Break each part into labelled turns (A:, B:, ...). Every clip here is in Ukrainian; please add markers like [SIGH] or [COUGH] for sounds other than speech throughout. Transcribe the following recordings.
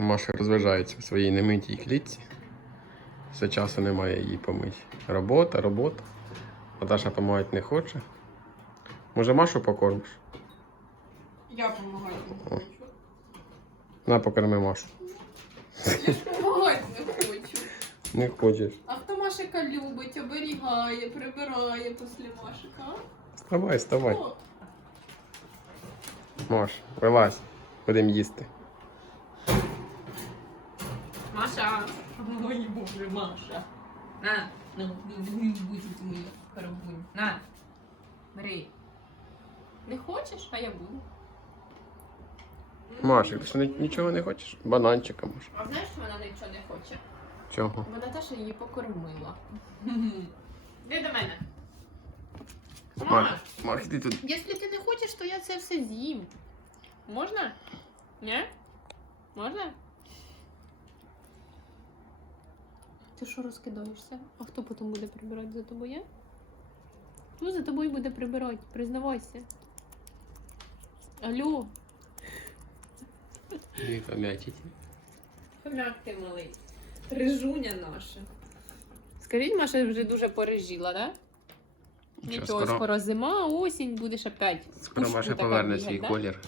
A: Маша розважається в своїй немитій клітці. Все часу немає її помити. Робота, робота. Наташа допомагати не хоче. Може, Машу покормиш?
B: Я хочу.
A: На, покорми Машу.
B: Я ж допомагати не хочу.
A: Не хочеш.
B: А хто Машика любить, оберігає, прибирає після Машика? а?
A: Вставай, вставай.
B: О,
A: Маш, вилазь. Будемо їсти.
B: Маша. Ой, боже, Маша. На, ну, будуть мої карабунь. На. Бери. Не хочеш, а я буду.
A: Маша, ти що ні- нічого не хочеш? Бананчика може.
B: А знаєш, що вона нічого не хоче?
A: Чого?
B: Бо Наташа її покормила. Де до мене?
A: Маш, Маш, ти тут.
B: Якщо ти не хочеш, то я це все з'їм. Можна? Ні? Можна? Ти що розкидаєшся? А хто потім буде прибирати за тобою? Я? Хто за тобою буде прибирати? Признавайся. Алло.
A: Не пом'ятіть.
B: Хомяк ти малий. Рижуня наша. Скажіть, Маша вже дуже порежіла, да?
A: Нічого, скоро,
B: скоро зима, осінь, будеш опять.
A: скоро
B: пушку
A: Маша поверне свій
B: да?
A: колір.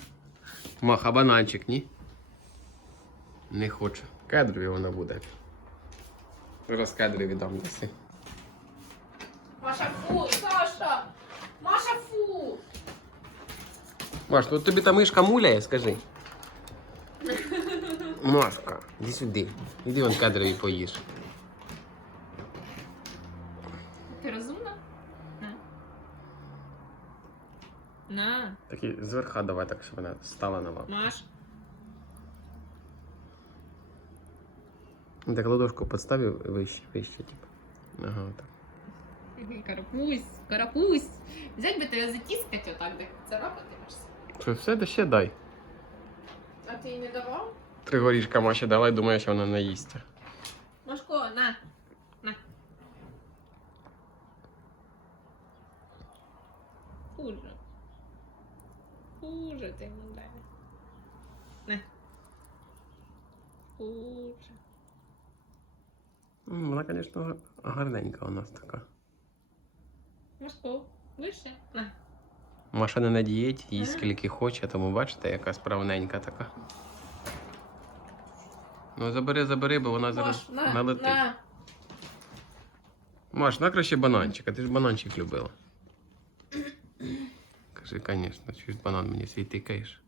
A: Маха, бананчик, ні? Не хоче. Кедрові вона буде. Кедрові віддам даси.
B: Маша, фу, Саша! Маша, фу!
A: Маш, тут тобі та мишка муляє, скажи. Машка, іди сюди. Іди вон кедрові поїж.
B: Ти розумна? На.
A: Зверха давай, так, щоб вона стала на лапу.
B: Маш.
A: Так ладошку підставив вище, вище, типу. Ага, так. [LAUGHS]
B: Карапусь, карапусь. Взять би тебе затискати отак, де царапатимешся.
A: Що, все, да ще дай.
B: А ти їй не давав?
A: Три горішка Маші дала і думає, що вона не їсть.
B: Машко, на. На. Хуже. Хуже ти не дай. На. Хуже.
A: Вона, звісно, гарненька у нас така.
B: Вище?
A: Маша не на дієті, їсть скільки хоче, тому бачите, яка справненька така. Ну забери, забери, бо вона зараз
B: Маш, на,
A: налетить.
B: на.
A: Маш, на краще бананчик, а ти ж бананчик любила. Кажи, звісно, чуєш банан мені свій тикаєш.